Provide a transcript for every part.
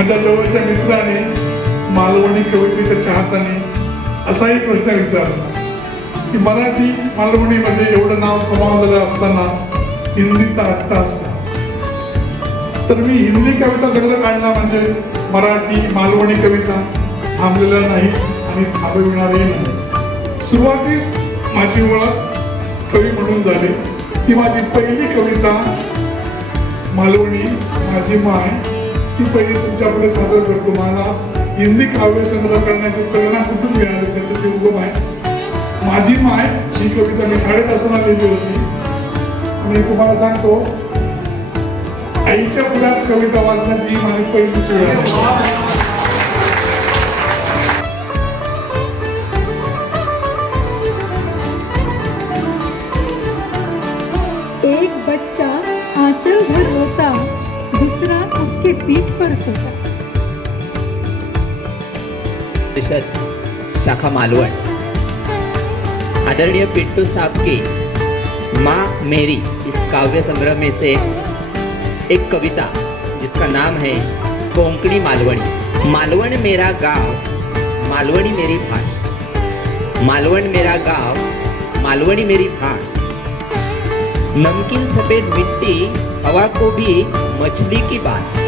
माझ्या जवळच्या मित्राने मालवणी कवितेच्या चाहत्याने असाही प्रश्न विचारला की मराठी मालवणीमध्ये एवढं नाव कमावलेलं असताना हिंदीचा अर्थ असला तर मी हिंदी कविता सगळं काढला म्हणजे मराठी मालवणी कविता थांबलेला नाही आणि थांबविणारही नाही. सुरुवातीस माझी ओळख कवी म्हणून झाली. ती माझी पहिली कविता मालवणी माझी माय ती पहिली तुमच्यापुढे सादर करतो. मला हिंदी काव्य संग्रह करण्याची प्रेरणा कुठून मिळाली त्याचं ते उगम आहे. माझी माय ही कविता मी शाळेत असताना लिहिली होती आणि तुम्हाला सांगतो आईच्या पुढ्यात कविता वाचण्याची माझी पहिलीच वेळ आहे. एक बच्चा आंचल भर रोता, दूसरा उसके पीठ पर सोता. शाखा मालवण. आदरणीय पिंटू साहब की माँ मेरी इस काव्य संग्रह में से एक कविता जिसका नाम है कोंकणी मालवणी. मालवण मेरा गाँव, मालवणी मेरी भाषा. मालवण मेरा गाँव, मालवणी मेरी भाषा. नमकीन सफेद मिट्टी, हवा को भी मछली की बास.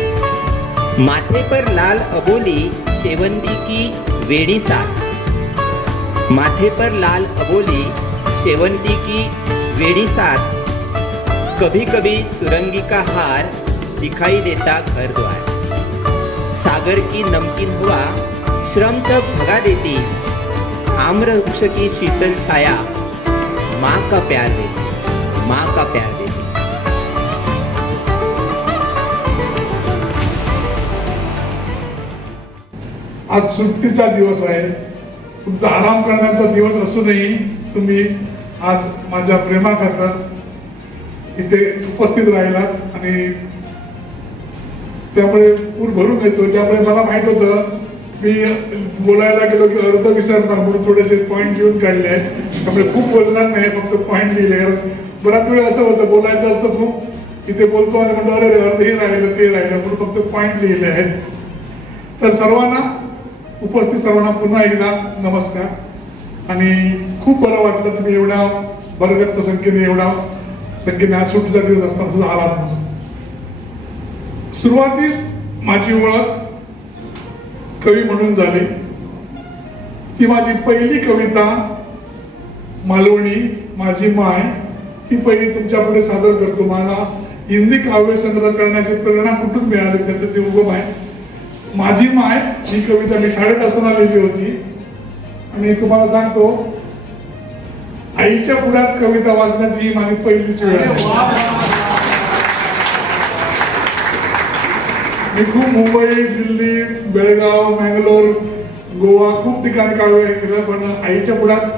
माथे पर लाल अबोली, शेवंती की वेड़ी साथ. माथे पर लाल अबोली, शेवंती की वेड़ी साथ. कभी कभी सुरंगी का हार दिखाई देता घर द्वार. सागर की नमकीन हवा श्रम सब भगा देती. आम्र वृक्ष की शीतल छाया माँ का प्यार देती, माँ का प्यार देती. आज सुट्टीचा दिवस आहे. तुमचा आराम करण्याचा दिवस असूनही तुम्ही आज माझ्या प्रेमाकरता इथे उपस्थित राहिलात आणि त्यामुळे पूर भरून येतो. त्यामुळे मला माहित होतं मी बोलायला गेलो की अर्ध विसरणार म्हणून थोडेसे पॉईंट लिहून काढले आहेत. त्यामुळे खूप बोलणार नाही, फक्त पॉईंट लिहिले. बराच वेळ असं होतं बोलायचं असतं खूप, इथे बोलतो आणि म्हणतो अरे अर्ध हे राहिलं ते राहिलं म्हणून फक्त पॉईंट लिहिले आहेत. तर सर्वांना उपस्थित सर्वांना पुन्हा एकदा नमस्कार आणि खूप बरं वाटलं तुम्ही एवढ्या बरगतच्या संख्येने आज सुट्टीचा दिवस असताना सुद्धा आलात म्हणून. सुरुवातीस माझी ओळख कवी म्हणून झाली. ती माझी पहिली कविता मालवणी माझी माय ही पहिली तुमच्या पुढे सादर करतो. मला हिंदी काव्य संग्रह करण्याची प्रेरणा कुठून मिळाली त्याचं ते उगम आहे. माझी माय ही कविता मी शाळेत असताना लिहिली होती आणि तुम्हाला सांगतो आईच्या पुढ्यात कविता वाचण्याची ही माझी पहिलीच वेळ आहे. मी खूप मुंबई, दिल्ली, बेळगाव, मंगलोर, गोवा खूप ठिकाणी काव्य केलं पण आईच्या पुढ्यात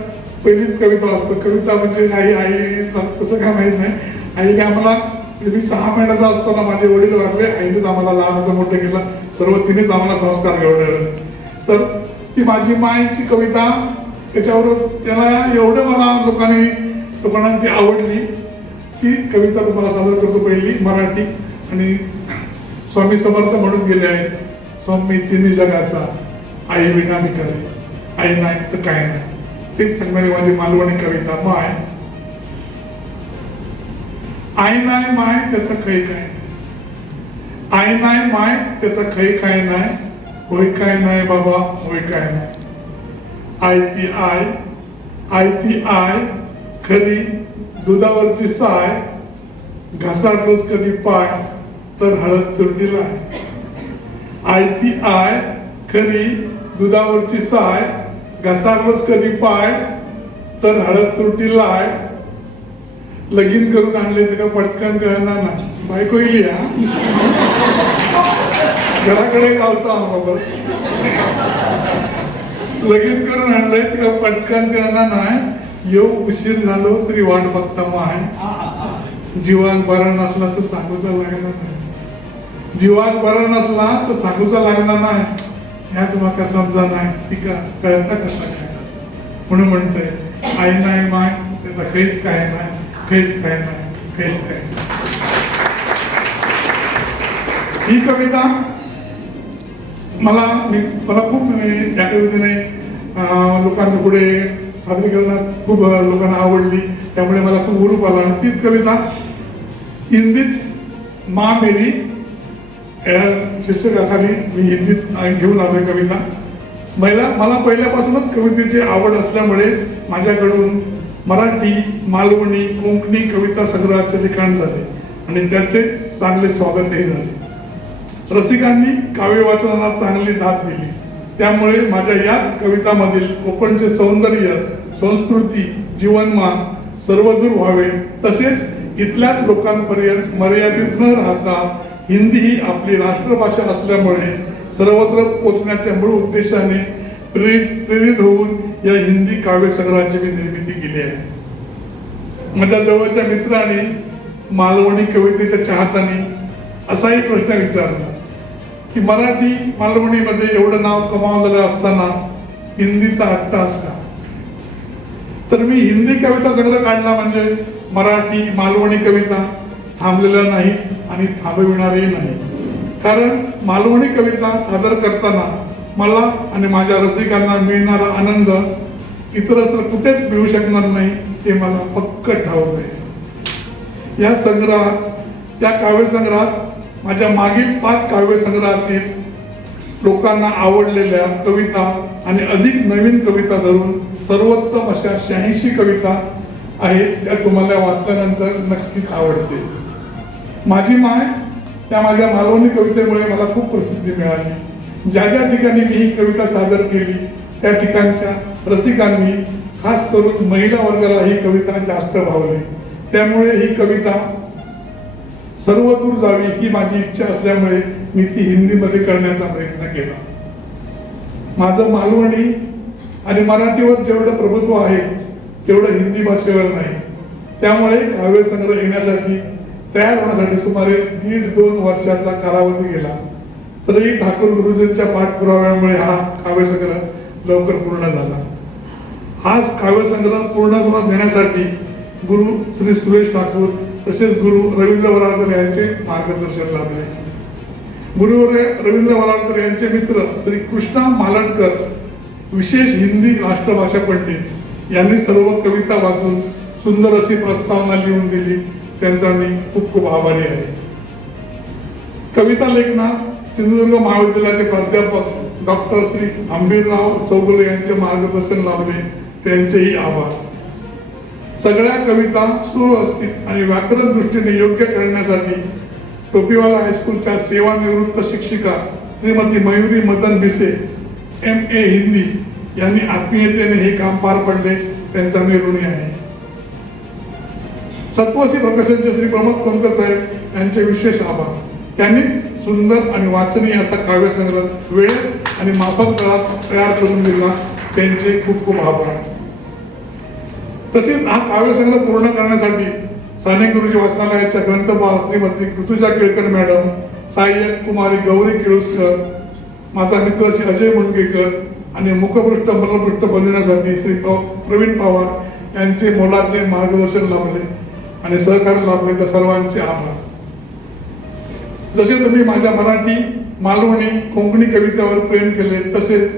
पहिलीच कविता वाचतो. कविता म्हणजे आई तसं काय माहित नाही. आईने आम्हाला मी 6 महिन्याचा असताना माझे वडील वारले. आईनेच आम्हाला लहानाचं मोठं केलं. सर्व तिनेच आम्हाला संस्कार घडवले. तर ती माझी मायची कविता त्याच्यावर त्याला एवढं मला लोकांना ती आवडली. ती कविता तुम्हाला सादर करतो. पहिली मराठी आणि स्वामी समर्थ म्हणून गेले आहेत. स्वामी तिन्ही जगाचा आई विना मी करे, आई नाही तर काय नाही. तेच सांगणारी माझी मालवणी कविता माय. आई नाही माय त्याचा खै काय नाही. आई नाही माय त्याचा खै काय नाही. होय काय नाही बाबा होय काय नाही. आई ती आय खरी दुधावरची साय. घसारलोच कधी पाय तर हळद तुरटीला आहे. आई ती आय खरी दुधावरची साय. घसारलोच कधी पाय तर हळद तुरटीला आहे. लगीन करून आणले तर का पटकन कळणार नाही. बायको येईल या घराकडे जायचं आम्हाला. लगीन करून आणलंय तर का पटकन कळणार नाही. येऊ उशीर झालो तरी वाट बघता माय. जीवान बरा नसला तर सांगूचा लागणार नाही. जीवान बरा नसला तर सांगूचा लागणार नाही. ह्याच माका समजा नाही ती का कळता कसा काय म्हणून म्हणतोय आई नाही माय त्याचा खैच काय नाही. खैच काय नाही. खैच काय. ही कविता मला खूप या कवितेने लोकांच्या पुढे सादरीकरणात खूप लोकांना आवडली, त्यामुळे मला खूप हुरूप आला. आणि तीच कविता हिंदीत माँ मेरी या शीर्षकाखाली मी हिंदीत घेऊन आलोय कविता. मला पहिल्यापासूनच कवितेची आवड असल्यामुळे माझ्याकडून मराठी, मालवणी, कोकणी कविता संग्रहाचे लिखाण झाले आणि त्याचे चांगले स्वागतही झाले. रसिकांनी काव्य वाचनाला चांगली दाद दिली. त्यामुळे माझ्या याच कवितामधील कोकणचे सौंदर्य, संस्कृती, जीवनमान सर्वदूर व्हावे, तसेच इथल्याच लोकांपर्यंत मर्यादित न राहता हिंदी ही आपली राष्ट्रभाषा असल्यामुळे सर्वत्र पोचण्याच्या मूळ उद्देशाने प्रेरित होऊन या हिंदी काव्य संग्रहाची मी निर्मिती केली आहे. माझ्या जवळच्या मित्रांनी, मालवणी कवितेच्या चाहत्यांनी असाही प्रश्न विचारला की मराठी, मालवणीमध्ये एवढं नाव कमावलेलं असताना हिंदीचा अट्टास का? तर मी हिंदी कविता संग्रह काढला म्हणजे मराठी, मालवणी कविता थांबलेल्या नाही आणि थांबविणारही नाही. कारण मालवणी कविता सादर करताना मला आणि माझ्या रसिकांना मिळणारा आनंद इतरत्र कुठेच मिळू शकणार नाही हे मला पक्क ठाऊक आहे. या काव्य संग्रहात माझ्या मागील 5 काव्य संग्रहातील लोकांना आवडलेल्या कविता आणि अधिक नवीन कविता धरून सर्वोत्तम अशा 86 कविता आहेत. त्या तुम्हाला वाचल्यानंतर नक्कीच आवडतील. माझी माय त्या माझ्या मालवणी कवितेमुळे मला खूप प्रसिद्धी मिळाली. ज्या ज्या ठिकाणी मी ही कविता सादर केली त्या ठिकाणच्या रसिकांनी, खास करून महिला वर्गाला ही कविता जास्त भावली. त्यामुळे ही कविता सर्वदूर जावी ही माझी इच्छा असल्यामुळे मी ती हिंदीमध्ये करण्याचा प्रयत्न केला. माझं मालवणी आणि मराठीवर जेवढं प्रभुत्व आहे तेवढं हिंदी भाषेवर नाही. त्यामुळे काव्य संग्रह येण्यासाठी, तयार होण्यासाठी सुमारे 1.5-2 वर्षाचा कालावधी गेला. तरीही ठाकूर गुरुजींच्या पाठपुराव्यामुळे हा काव्य संग्रह लवकर पूर्ण झाला. हा काव्य संग्रह पूर्ण देण्यासाठी गुरु श्री सुरेश ठाकूर तसेच गुरु रवींद्र वराळकर यांचे मार्गदर्शन लाभले. गुरु रवींद्र वराळकर यांचे मित्र श्री कृष्णा मालटकर, विशेष हिंदी राष्ट्रभाषा पंडित, यांनी सर्व कविता वाचून सुंदर अशी प्रस्तावना लिहून दिली. त्यांचा मी खूप खूप आभारी आहे. कविता लेखनात सिंधुदुर्ग महाविद्यालयाचे प्राध्यापक डॉक्टर श्री अंबीरराव चौगुले यांचे मार्गदर्शन लाभले. त्यांचेही आभार. सगळ्या कविता सुव्यवस्थित आणि व्याकरण दृष्टीने योग्य करण्यासाठी टोपीवाला हायस्कूलच्या सेवानिवृत्त शिक्षिका श्रीमती मयुरी मदन भिसे, MA हिंदी, यांनी आत्मीयतेने हे काम पार पडले. त्यांचा मी ऋणी आहे. सत्वशी प्रकाशनचे श्री प्रमोद कोणकर साहेब यांचे विशेष आभार. त्यांनीच सुंदर आणि वाचनीय असा काव्य संग्रह वेळेत आणि माफक काळात तयार करून दिला. त्यांचे खूप खूप आभार. तसेच हा काव्य संग्रह पूर्ण करण्यासाठी साने गुरुजी वाचनालयाच्या ग्रंथपाल श्रीमती ऋतुजा केळकर मॅडम, सहाय्यक कुमारी गौरी केळुसकर, माझा मित्र श्री अजय मुंडगेकर आणि मुखपृष्ठ मलपृष्ठ बनविण्यासाठी श्री प्रवीण पवार यांचे मोलाचे मार्गदर्शन लाभले आणि सहकार्य लाभले. त्या सर्वांचे आभार. जसे तुम्ही माझ्या मराठी, मालवणी, कोकणी कवितेवर प्रेम केले तसेच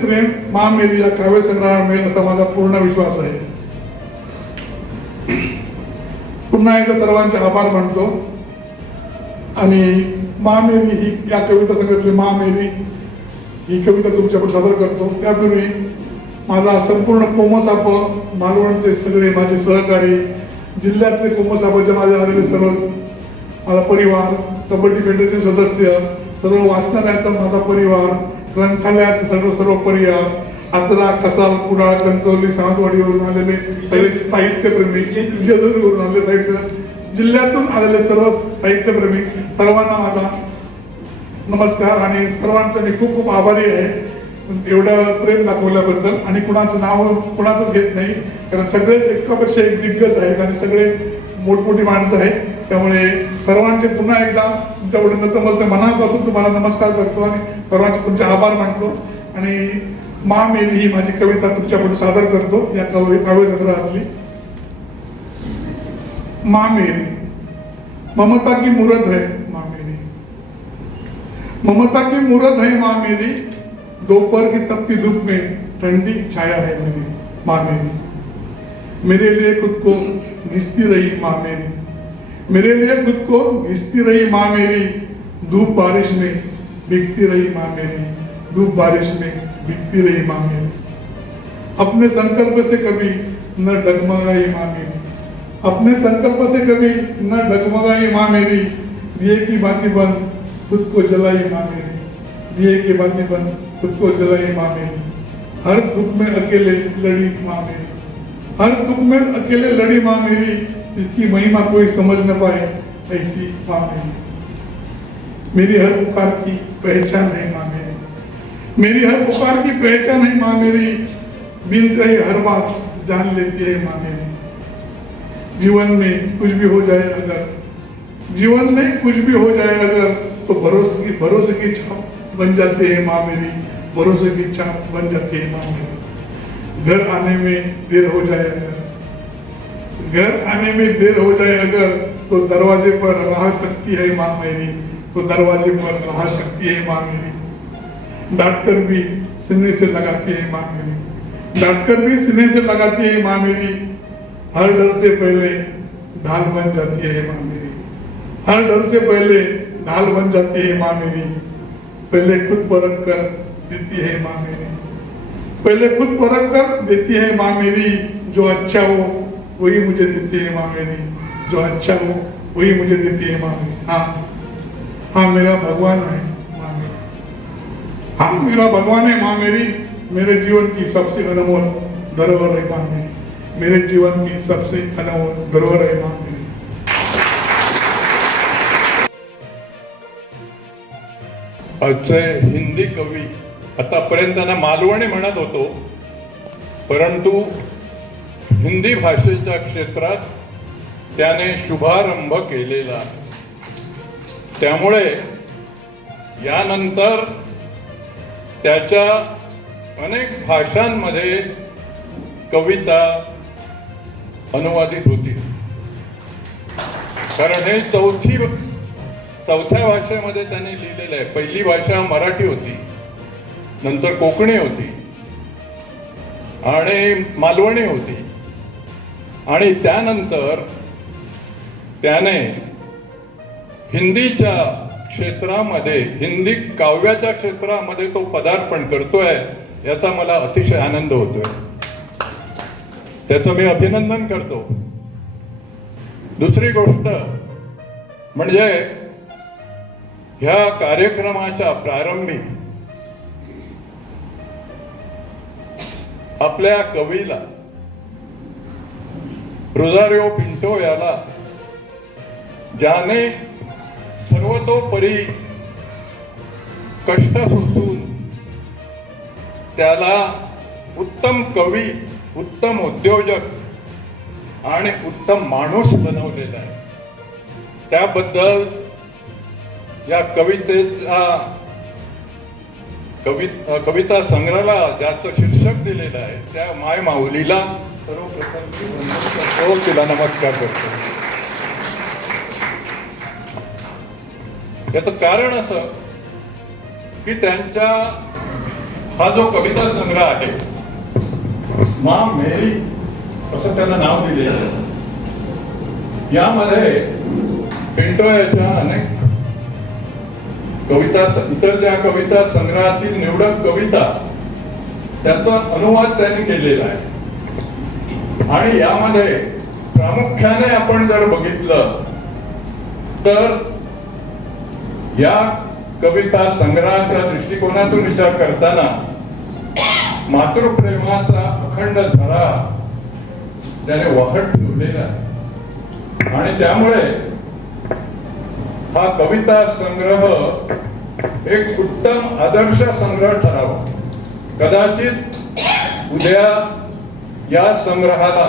प्रेम माँ मेरी या काव्य संग्रहावर मिळेल असा माझा पूर्ण विश्वास आहे. पुन्हा एकदा सर्वांचे आभार मानतो. आणि माँ मेरी ही या कविता संग्रहातली माँ मेरी ही कविता तुमच्याकडे सादर करतो. त्यापूर्वी माझा संपूर्ण कोमसाप मालवणचे सगळे माझे सहकारी, जिल्ह्यातले कोमसापाचे माझे आलेले सर्व माझा परिवार, कबड्डी फेडरेशन सदस्य, सर्व वाचनालयाचा माझा परिवार, ग्रंथालयाचा सर्व परिवार, आचरा, कसाल, कुडाळ, कणकवली, सावंतवाडीवरून आलेले सगळे साहित्यप्रेमी, जेजुरीवरून आलेले साहित्य, जिल्ह्यातून आलेले सर्व साहित्यप्रेमी, सर्वांना माझा नमस्कार. आणि सर्वांचा मी खूप खूप आभारी आहे एवढं प्रेम दाखवल्याबद्दल. आणि कुणाचं नाव कुणाचंच घेत नाही, कारण सगळे एकापेक्षा एक दिग्गज आहेत आणि सगळे मोठमोठी माणसं आहेत. त्यामुळे सर्वांचे पुन्हा एकदा तुमच्याकडे नतमस्तक मनापासून तुम्हाला नमस्कार करतो आणि सर्वांचे तुमचे आभार मानतो. आणि माँ मेरी ही माझी कविता तुमच्याकडे सादर करतो. या काव्य संग्रहातली माँ मेरी. ममता की मूरत है माँ मेरी, ममता की मूरत है माँ मेरी, दोपहर की तपती धूप में ठंडी छाया है मेरी माँ मेरी। मेरे लिए खुद को घिसती रही माँ मेरी, मेरे लिए खुद को घिसती रही माँ मेरी। धूप बारिश में भीगती रही माँ मेरी, धूप बारिश में भीगती रही माँ मेरी। अपने संकल्प से कभी न डगमगाई माँ मेरी, अपने संकल्प से कभी न डगमगाई माँ मेरी। दिए की बाती बंद खुद को जलाई माँ मेरी, दिए की बाती बंद खुद को जलाई माँ मेरी। हर दुख में अकेले लड़ी माँ मेरी, हर दुख में अकेले लड़ी माँ मेरी। जिसकी महिमा कोई समझ न पाए ऐसी माँ मेरी। मेरी हर पुकार की पहचान है माँ मेरी, मेरी हर पुकार की पहचान है माँ मेरी। बिन कहे हर बात जान लेती है माँ मेरी। जीवन में कुछ भी हो जाए अगर, जीवन में कुछ भी हो जाए अगर, तो भरोसे की छाप बन जाती है माँ मेरी, भरोसे की छाप बन जाती है माँ मेरी। घर आने में देर हो जाए अगर, घर आने में देर हो जाए अगर, तो दरवाजे पर राह तकती है माँ मेरी, तो दरवाजे पर राह तकती है माँ मेरी। डांटकर भी सीने से लगाती है माँ मेरी, डांटकर भी सीने से लगाती है माँ मेरी। हर डर से पहले ढाल बन जाती है माँ मेरी, हर डर से पहले ढाल बन जाती है माँ मेरी। पहले खुद परख कर देती है माँ मेरी, पहले खुद परख कर देती है माँ मेरी। जो अच्छा हो वही मुझे देती है माँ मेरी, जो अच्छा हो वही मुझे देती है माँ मेरी। हाँ हाँ, मेरा भगवान है माँ मेरी, हाँ मेरा भगवान है माँ मेरी। मेरे जीवन की सबसे अनमोल धरोहर है माँ मेरी, मेरे जीवन की सबसे अनमोल धरोहर है माँ मेरी। आजचे हिंदी कवी आतापर्यंत त्यांना मालवणी म्हणत होतो, परंतु हिंदी भाषेच्या क्षेत्रात त्याने शुभारंभ केलेला. त्यामुळे यानंतर त्याच्या अनेक भाषांमध्ये कविता अनुवादित होतील. कारण हे चौथ्या भाषेमध्ये त्यांनी लिहिलेलं आहे. पहिली भाषा मराठी होती, नंतर कोकणी होती आणि मालवणी होती, आणि त्यानंतर त्याने हिंदीच्या क्षेत्रामध्ये, हिंदी काव्याच्या क्षेत्रामध्ये तो पदार्पण करतोय, याचा मला अतिशय आनंद होतोय. त्याचं मी अभिनंदन करतो. दुसरी गोष्ट म्हणजे ह्या कार्यक्रमाच्या प्रारंभी आपल्या कवीला रोझारिओ पिंटो याला, ज्याने सर्वतोपरी कष्ट सोसून त्याला उत्तम कवी, उत्तम उद्योजक आणि उत्तम माणूस बनवलेला आहे, त्याबद्दल या कविता संग्रहाला ज्याचं शीर्षक दिलेलं आहे त्या माय माऊलीला सर्वप्रथम तिला नमस्कार करतो. याचं कारण असं की त्यांच्या हा जो कविता संग्रह आहे, माँ मेरी असं त्यांना नाव दिलेलं आहे, यामध्ये पिंटो याच्या अनेक कविता, इतर कविता संग्रहातील निवडक कविता त्याचा अनुवाद त्यांनी केलेला आहे. आणि यामध्ये प्रामुख्याने आपण जर बघितलं तर या कविता संग्रहाच्या दृष्टिकोनातून विचार करताना मातृप्रेमाचा अखंड झरा त्याने वाहत ठेवलेला आहे. आणि त्यामुळे हा कविता संग्रह एक उत्तम आदर्श संग्रह ठरावा. कदाचित उद्या या संग्रहाला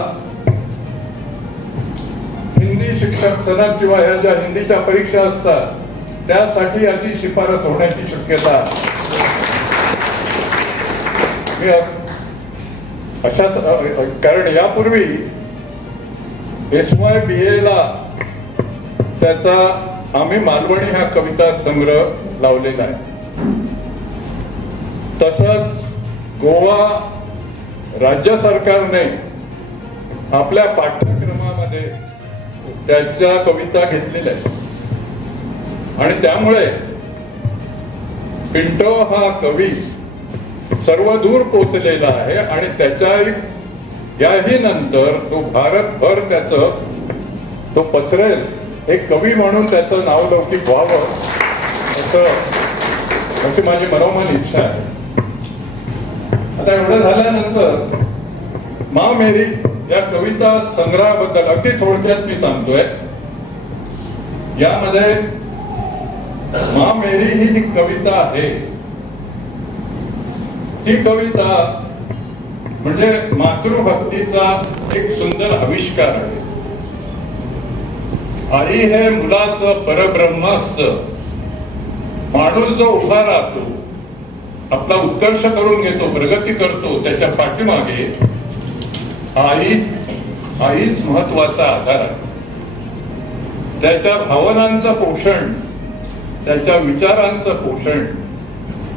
हिंदी शिक्षक सनद किंवा ह्या ज्या हिंदीच्या परीक्षा असतात त्यासाठी याची शिफारस होण्याची शक्यता अशाच, कारण यापूर्वी SYBA ला त्याचा आम्ही मालवणी हा कविता संग्रह लावलेला आहे. तसंच गोवा राज्य सरकारने आपल्या पाठ्यक्रमामध्ये त्याच्या कविता घेतलेल्या आहेत आणि त्यामुळे पिंटो हा कवी सर्वदूर पोचलेला आहे आणि त्याच्या याही नंतर तो भारतभर त्याचं तो पसरेल. एक कवी म्हणून त्याचं नावलौकिक व्हावं अशी माझी मनोमन इच्छा आहे. आता एवढं झाल्यानंतर मा मेरी या कविता संग्रहाबद्दल अगदी थोडक्यात मी सांगतोय. यामध्ये मा मेरी ही जी कविता आहे ती कविता म्हणजे मातृभक्तीचा एक सुंदर आविष्कार आहे. आई हे मुलाचं परब्रह्म असतं. माणूस जो उभा राहतो, आपला उत्कर्ष करून घेतो, प्रगती करतो, त्याच्या पाठीमागे आईच महत्वाचा आधार आहे. त्याच्या भावनांचं पोषण, त्याच्या विचारांचं पोषण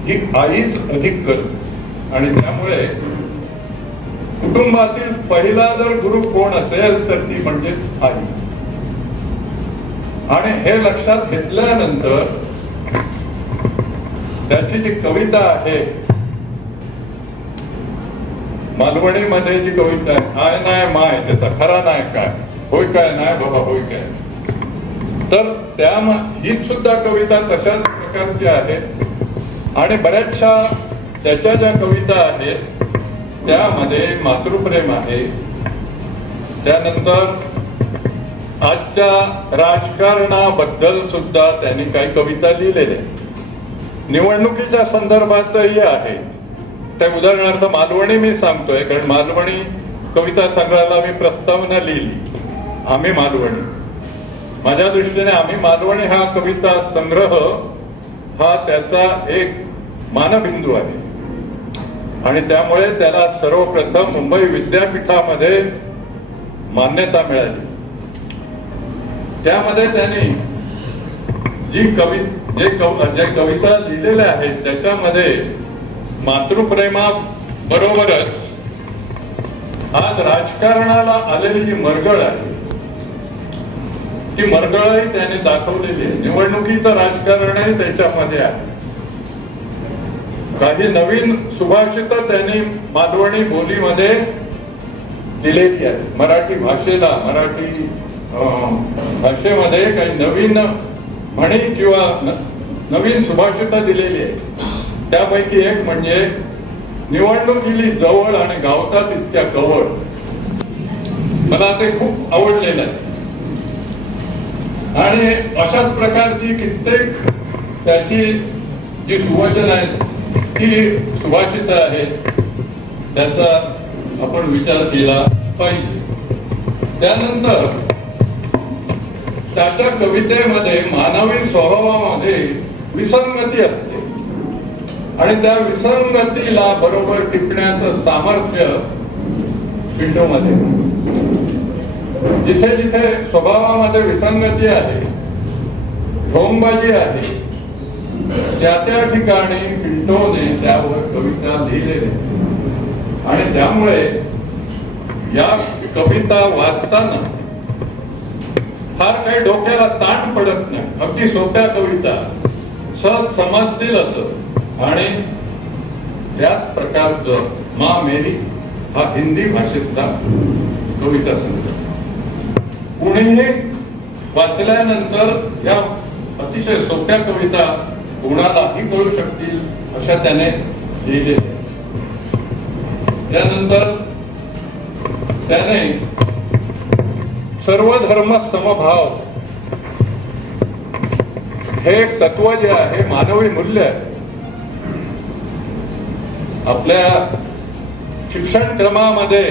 ही आईच अधिक करते आणि त्यामुळे कुटुंबातील पहिला जर गुरु कोण असेल तर ती म्हणजे आई. आणि हे लक्षात घेतल्यानंतर त्याची जी कविता आहे मालवणीमध्ये जी कविता आहे, आय नाय माय त्याचा खरा नाय काय, होय काय नाय बाबा होय काय, तर त्या ही सुद्धा कविता तशाच प्रकारची आहे. आणि बऱ्याचशा त्याच्या ज्या कविता आहेत त्यामध्ये मातृप्रेम आहे. त्यानंतर आजच्या राजकारणाबद्दल सुद्धा त्यांनी काही कविता लिहिलेल्या, निवडणुकीच्या संदर्भातही आहे. त्या उदाहरणार्थ मालवणी मी सांगतोय कारण मालवणी कविता संग्रहाला मी प्रस्तावना लिहिली. आम्ही मालवणी, माझ्या दृष्टीने आम्ही मालवणी हा कविता संग्रह हा त्याचा एक मानबिंदू आहे आणि त्यामुळे त्याला सर्वप्रथम मुंबई विद्यापीठामध्ये मान्यता मिळाली. त्यामध्ये त्यांनी जे कविता लिहिलेल्या आहेत त्याच्यामध्ये मातृप्रेमा बरोबरच आज राजकारणाला आलेली जी मरगळ आहे ती मरगळही त्याने दाखवलेली आहे. निवडणुकीचं राजकारणही त्याच्यामध्ये आहे. काही नवीन सुभाषित त्यांनी मालवणी बोलीमध्ये दिलेली आहे. मराठी भाषेला, मराठी भाषेमध्ये काही नवीन म्हणी किंवा नवीन सुभाषित दिलेली आहे. त्यापैकी एक म्हणजे निवडणुकीली जवळ आणि गावतात इतक्या कवळ. मला ते खूप आवडलेलं आहे आणि अशाच प्रकारची कित्येक त्याची जी सुवचन आहे ती सुभाषित आहेत, त्याचा आपण विचार केला पाहिजे. त्यानंतर त्याच्या कवितेमध्ये मानवी स्वभावामध्ये विसंगती असते आणि त्या विसंगतीला बरोबर टिपण्याचं सामर्थ्य पिंटोमध्ये. जिथे जिथे स्वभावामध्ये विसंगती आहे, ढोंगबाजी आहे, त्या ठिकाणी पिंटोने त्यावर कविता लिहिलेली आणि त्यामुळे या कविता वाचताना फार काही डोक्याला ताण पडत नाही. अगदी सोप्या कविता, सहज समजतील असं. आणि त्याच प्रकारचं मा मेरी हा हिंदी भाषेतला कविता संग्रह कुणीही वाचल्यानंतर या अतिशय सोप्या कविता कोणालाही कळू शकतील अशा त्याने लिहिलेल्या. त्यानंतर त्याने सर्व धर्म समभाव हे एक तत्व जे आहे, मानवी मूल्य आहे. आपल्या शिक्षण क्रमामध्ये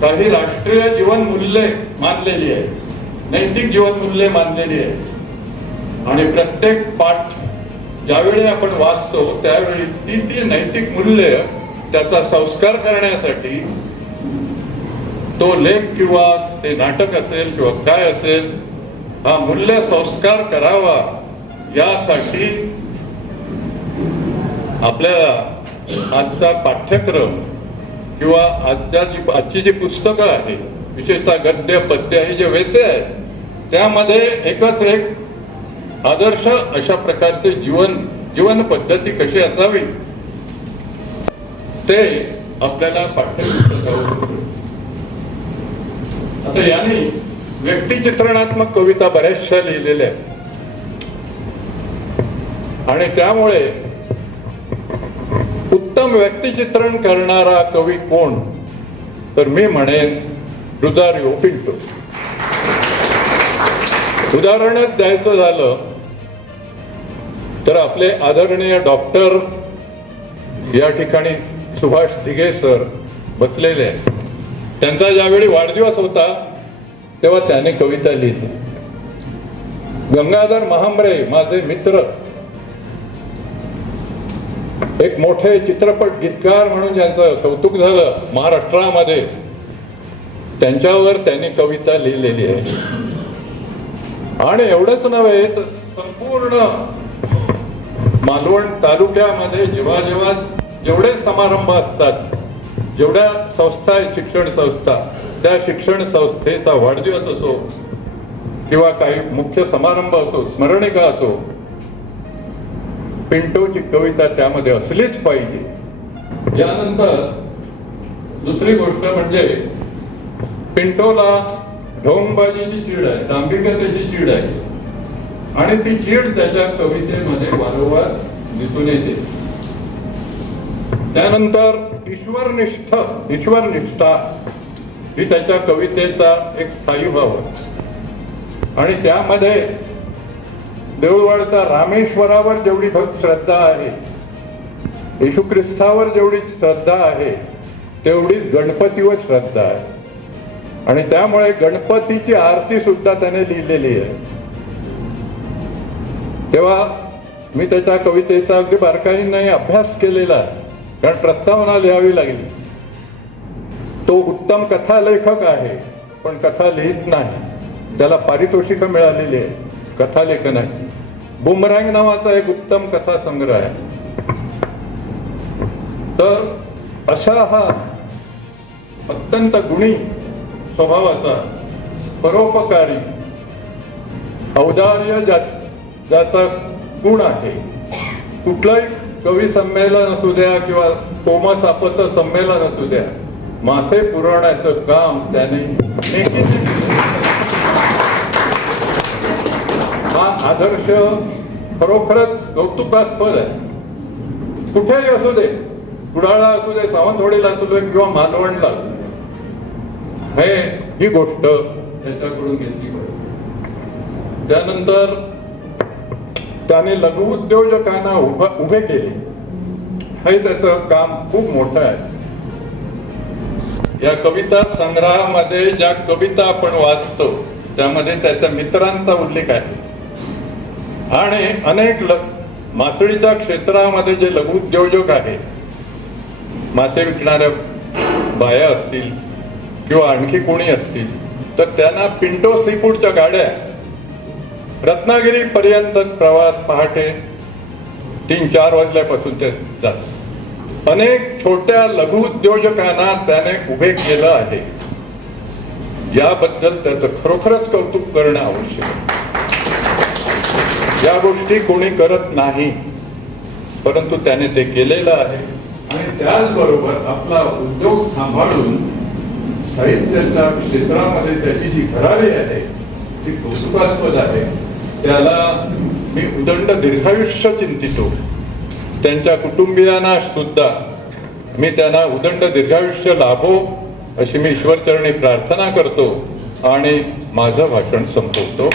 काही राष्ट्रीय जीवन मूल्ये मानलेली आहे, नैतिक जीवन मूल्ये मानलेली आहे आणि प्रत्येक पाठ ज्यावेळी आपण वाचतो त्यावेळी ती नैतिक मूल्य त्याचा संस्कार करण्यासाठी तो लेख किंवा ते नाटक असेल किंवा काय असेल हा मूल्य संस्कार करावा यासाठी आपल्याला आजचा पाठ्यक्रम किंवा आजची जी पुस्तकं आहेत, विशेषतः गद्य पद्य हे जे वेचे आहेत, त्यामध्ये एकच एक आदर्श अशा प्रकारचे जीवन पद्धती कशी असावी ते आपल्याला पाठ्यपुस्तकावर. आता यांनी व्यक्तिचित्रणात्मक कविता बऱ्याचशा लिहिलेल्या आहेत आणि त्यामुळे उत्तम व्यक्तिचित्रण करणारा कवी कोण, तर मी म्हणेन रुदारिओ पिंटो. उदाहरणच द्यायचं झालं तर आपले आदरणीय डॉक्टर या ठिकाणी सुभाष दिघे सर बसलेले आहेत. त्यांचा ज्यावेळी वाढदिवस होता तेव्हा त्याने कविता लिहिली. गंगाधर महांबरे माझे मित्र, एक मोठे चित्रपट गीतकार म्हणून ज्यांचं कौतुक झालं महाराष्ट्रामध्ये, त्यांच्यावर त्यांनी कविता लिहिलेली आहे. आणि एवढंच नव्हे तर संपूर्ण मालवण तालुक्यामध्ये जेव्हा जेवढे समारंभ असतात, जेवढ्या संस्था आहेत शिक्षण संस्था, त्या शिक्षण संस्थेचा वाढदिवस असो किंवा काही मुख्य समारंभ असो, स्मरणिका असो, पिंटोची कविता त्यामध्ये असलीच पाहिजे. यानंतर दुसरी गोष्ट म्हणजे पिंटोला ढोंगबाजीची चीड आहे, दांभिकतेची चीड आहे आणि ती चीड त्याच्या कवितेमध्ये वारंवार दिसून येते. त्यानंतर ईश्वरनिष्ठा ही त्याच्या कवितेचा एक स्थायी भाव आहे आणि त्यामध्ये देऊळवाडचा रामेश्वरावर जेवढी भक्त श्रद्धा आहे, येशू ख्रिस्तावर जेवढी श्रद्धा आहे, तेवढीच गणपतीवर श्रद्धा आहे आणि त्यामुळे गणपतीची आरती सुद्धा त्याने लिहिलेली आहे. तेव्हा मी त्याच्या कवितेचा अगदी बारकाईने अभ्यास केलेला आहे, कारण प्रस्तावना लिहावी लागली. तो उत्तम कथा लेखक आहे पण कथा लिहित नाही, त्याला पारितोषिकं मिळालेली आहे कथा लेखनाची. बुमरँग नावाचा एक उत्तम कथा संग्रह आहे. तर अशा हा अत्यंत गुणी स्वभावाचा, परोपकारी, औदार्य ज्याचा गुण आहे. कुठलंही कवी संमेलन असू द्या किंवा कोमा सापचं संमेलन असू द्या, मासे पुरवण्याचं काम त्याने नेहमीच केलं. हा आदर्श खरोखरच कौतुकास्पद आहे. कुठेही असू दे, कुडाळला असू दे, सावंतवाडीला असू दे किंवा मालवणला, ही गोष्ट त्याच्याकडून घेतली पाहिजे. त्यानंतर त्याने लघुउद्योजकांना उभे केले, हे त्याचं काम खूप मोठं आहे. या कविता संग्रहामध्ये ज्या कविता आपण वाचतो त्यामध्ये त्याच्या मित्रांचा उल्लेख आहे आणि अनेक मासळीच्या क्षेत्रामध्ये जे लघुउद्योजक आहेत, मासे विकणाऱ्या बाया असतील किंवा आणखी कोणी असतील, तर त्यांना पिंटो सीफूडच्या गाड्या रत्नागिरी पर्यंत प्रवास पहाटे 3-4 वाजल्यापासून ते जातात. अनेक छोट्या लघुउद्योजकांना त्याने उभे केलं आहे. याबद्दल त्याचं खरोखरच कौतुक करणं आवश्यक आहे. या गोष्टी कोणी करत नाही, परंतु त्याने ते केलेलं आहे आणि त्याचबरोबर आपला उद्योग सांभाळून साहित्याच्या क्षेत्रामध्ये त्याची जी भरारी आहे ती कौतुकास्पद आहे. त्याला मी उदंड दीर्घायुष्य चिंतितो. त्यांच्या कुटुंबियांना सुद्धा मी त्यांना उदंड दीर्घायुष्य लाभो अशी मी ईश्वरचरणी प्रार्थना करतो आणि माझं भाषण संपवतो.